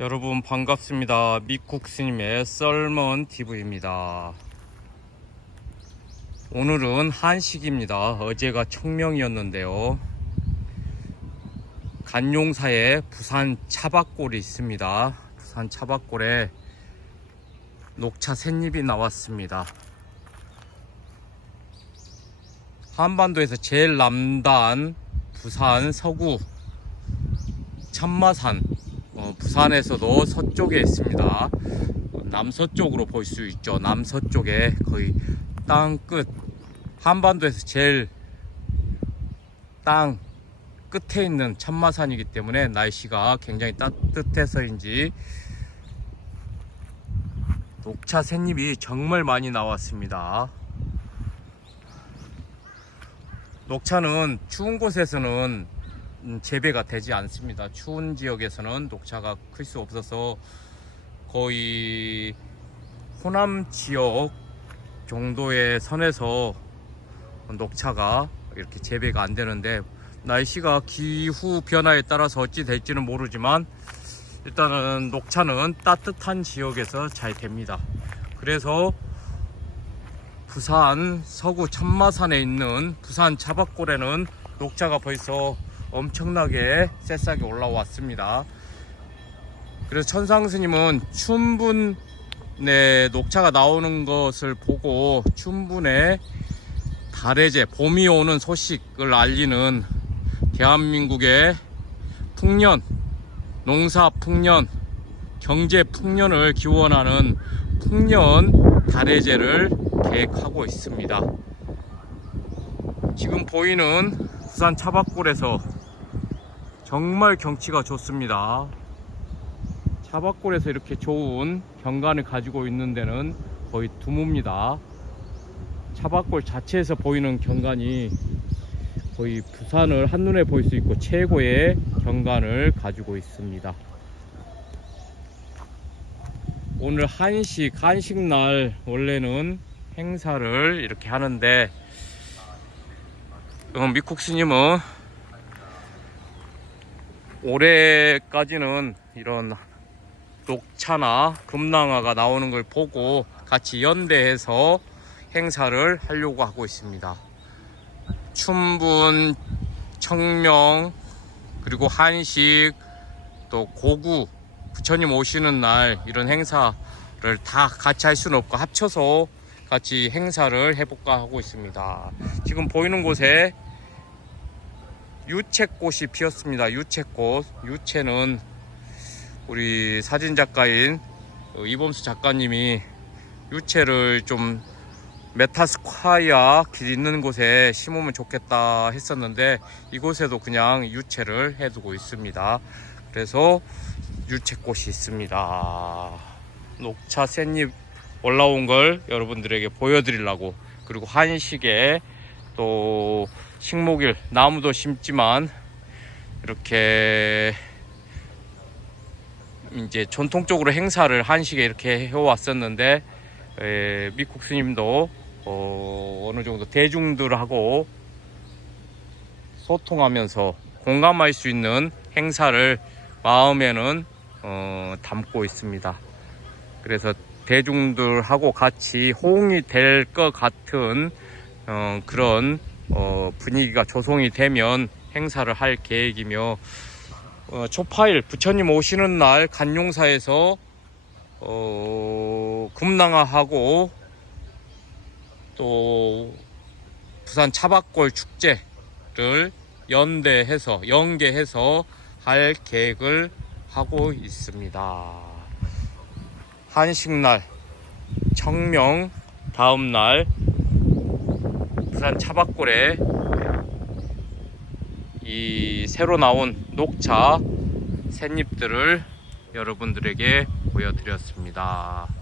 여러분 반갑습니다. 미국 스님의 썰먼 TV입니다. 오늘은 한식입니다. 어제가 청명이었는데요. 간용사에 부산 차박골이 있습니다. 부산 차박골에 녹차 샌잎이 나왔습니다. 한반도에서 제일 남단 부산 서구 참마산 어, 부산에서도 서쪽에 있습니다. 어, 남서쪽으로 볼 수 있죠. 남서쪽에 거의 땅 끝. 한반도에서 제일 땅 끝에 있는 참마산이기 때문에 날씨가 굉장히 따뜻해서인지 녹차 샌잎이 정말 많이 나왔습니다. 녹차는 추운 곳에서는 음, 재배가 되지 않습니다. 추운 지역에서는 녹차가 클 수 없어서 거의 호남 지역 정도의 선에서 녹차가 이렇게 재배가 안 되는데 날씨가 기후 변화에 따라서 어찌 될지는 모르지만 일단은 녹차는 따뜻한 지역에서 잘 됩니다. 그래서 부산 서구 천마산에 있는 부산 차박골에는 녹차가 벌써 엄청나게 새싹이 올라왔습니다. 그래서 천상스님은 춘분에 녹차가 나오는 것을 보고 춘분에 달해제 봄이 오는 소식을 알리는 대한민국의 풍년 농사 풍년 경제 풍년을 기원하는 풍년 달해제를 계획하고 있습니다. 지금 보이는 부산 차박골에서 정말 경치가 좋습니다. 차박골에서 이렇게 좋은 경관을 가지고 있는 데는 거의 드뭅니다. 차박골 자체에서 보이는 경관이 거의 부산을 한눈에 볼 수 있고 최고의 경관을 가지고 있습니다. 오늘 한식, 한식날 원래는 행사를 이렇게 하는데 어, 미국 스님은 올해까지는 이런 녹차나 금낭화가 나오는 걸 보고 같이 연대해서 행사를 하려고 하고 있습니다. 춘분, 청명, 그리고 한식, 또 고구, 부처님 오시는 날 이런 행사를 다 같이 할 수는 없고 합쳐서 같이 행사를 해볼까 하고 있습니다. 지금 보이는 곳에 유채꽃이 피었습니다. 유채꽃. 유채는 우리 사진 작가인 이범수 작가님이 유채를 좀 메타스콰이아 길 있는 곳에 심으면 좋겠다 했었는데 이곳에도 그냥 유채를 해두고 있습니다. 그래서 유채꽃이 있습니다. 녹차 샌잎 올라온 걸 여러분들에게 보여드리려고 그리고 한식에 또 식목일 나무도 심지만 이렇게 이제 전통적으로 행사를 한식에 이렇게 해왔었는데 에, 미국 스님도 어, 어느 정도 대중들하고 소통하면서 공감할 수 있는 행사를 마음에는 어, 담고 있습니다. 그래서 대중들하고 같이 호응이 될 것 같은 어, 그런 어, 분위기가 조성이 되면 행사를 할 계획이며 어, 초파일 부처님 오시는 날 간용사에서 어, 금낭화하고 또 부산 차박골 축제를 연대해서 연계해서 할 계획을 하고 있습니다. 한식날 청명 다음날 부산 차박골에 이 새로 나온 녹차 샌잎들을 여러분들에게 보여드렸습니다.